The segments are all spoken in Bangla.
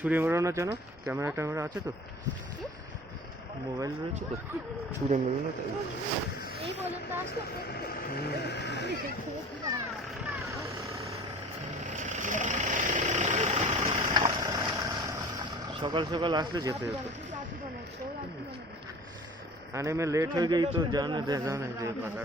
ছুঁড়ে মেরো না যেন, ক্যামেরা ট্যামেরা আছে তো, মোবাইল রয়েছে তো, ছুঁড়ে মেরো না তাই। সকাল সকাল আসলে যেতে হতো। आने में लेट हो गई तो जाने देना नहीं दे पाता।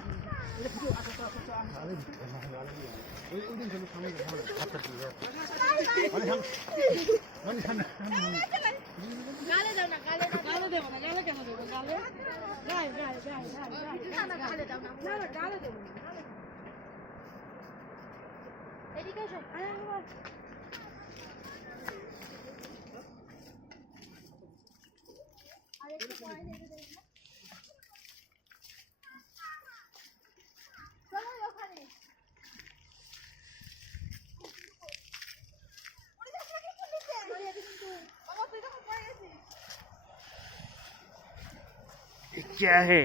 क्या है,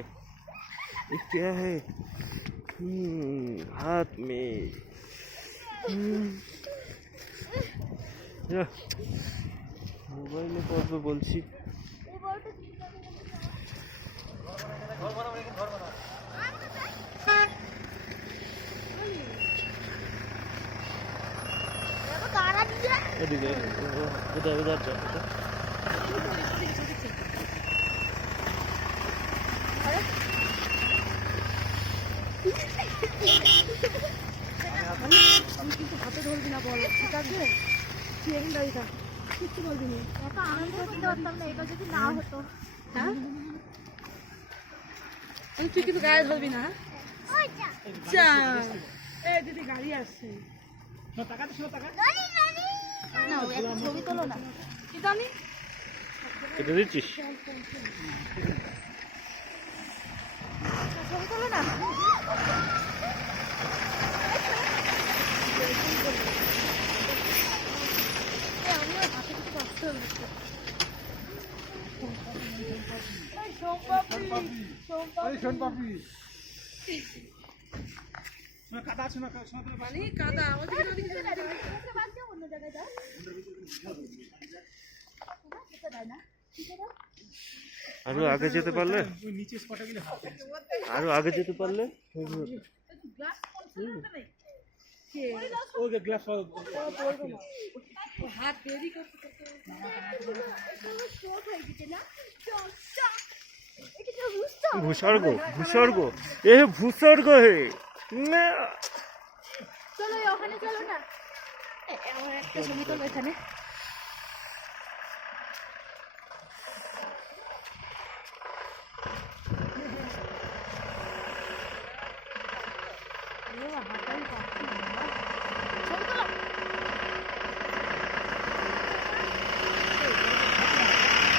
क्या है हाथ में? মোবাইলে করবে বলছি। এদিকে উধর উধর যাও। আমি কিন্তু হাতে ধরবি না বল, ঠিক আছে? তুই এখন দাঁড়িয়ে থাক, কিচ্ছু বলবি না। এত আনন্দ করতে পারতাম না এটা যদি না হতো। হ্যাঁ তুই কিন্তু গায়ে ধরবি না। আচ্ছা এই দিদি গাড়ি আসছে, না একটা ছবি তোলো না। কি জানি এটা দিচ্ছিস? ছবি তোলো না। আরো আগে যেতে পারলে, আরো আগে যেতে পারলে ভূস্বর্গ, ভূস্বর্গ, এ ভূস্বর্গ হে। চলো ওখানে চলো না, আমার একটা ছবি তোলো এখানে। হাতাই